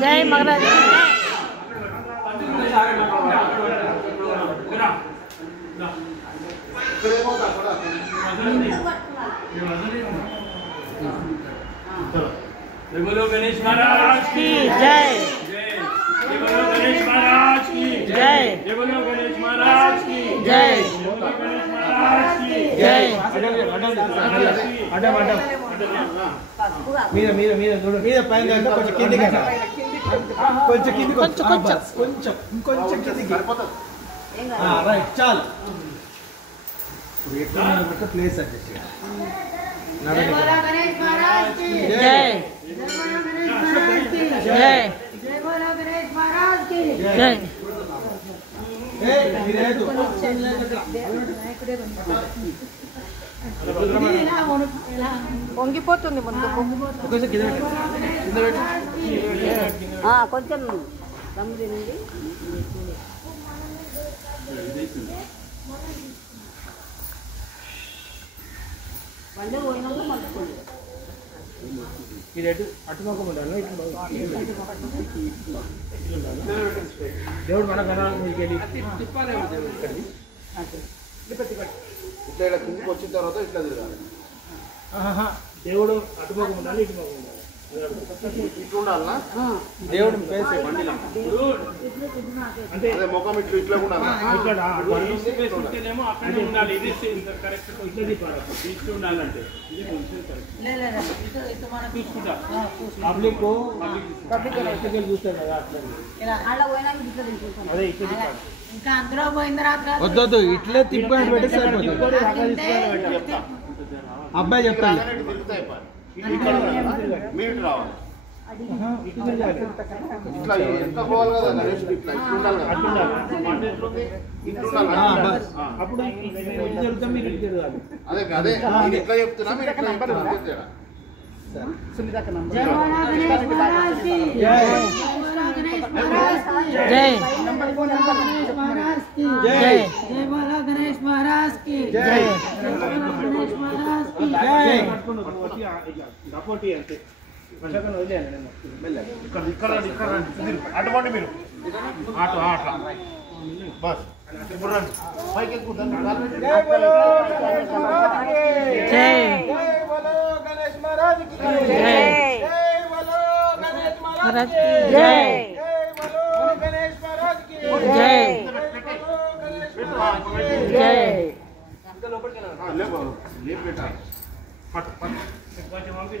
जय महाराज बोलो गणेश महाराज की जय। बोलो गणेश महाराज की जय। बोलो गणेश महाराज की जय। बोलो गणेश महाराज की जय। మీద మీద మీద చూడు మీద పైన కొంచెం కిందికి కొంచెం కిందికి కొంచెం ఇంకొంచెం కిందికి రైట్ చాలు ప్లేస్ అడ్జస్ట్ गणेश महाराज की जय। जय बोलो गणेश महाराज की जय। పొంగిపోతుంది ముందుకు కొంచెం దమ్ము తినండి. వంద పోయినాక మర్చిపోండి. ఇది అటుముఖం ఉండాలి దేవుడు మన కణాలు మీకు ఇట్లా కిందికి వచ్చిన తర్వాత ఇట్లా తిరగాలి. దేవుడు అటుముఖం ఉండాలి ఇటుముఖం ఉండాలి ఇట్లా ఉండాలనా? దేవుడు ఫేస్ అంటే ముఖం ఇట్లా ఇట్లా ఉండాలి. అక్కడే ఉండాలి. ఇది కరెక్ట్ ఇట్లా తీసుకు ఉండాలంటే చూసుకుంటా పబ్లిక్ చూస్తారు కదా అదే ఇట్లా ఇంకా అందులో పోయిన తర్వాత వద్దొద్దు ఇట్లే తిప్పని పెట్టి సరిపోతుంది. అబ్బాయి చెప్తాను మీరు ఇటు రావాలి. ఇట్లా ఎంత పోవాలి కదా నరేష్, ఇట్లా ఇట్లా ఉండాలి కదా. ఇట్లా ఉండాలి. అప్పుడు జరుగుతాం మీరు జరగాలి. అదే అదే నేను ఇట్లా చెప్తున్నా, మీరు ఇట్లా చెప్తున్నా. जय बोलो गणेश महाराज की जय। అటువంటి మీరు ఆటో ఆట బస్ పైకి ఎక్కుతాను. जय बोलो गणेश महाराज की जय। जय बोलो गणेश महाराज की जय। जय बोलो गणेश महाराज की जय। जय లేపు పెట్టాలి. కొంచెం పంపి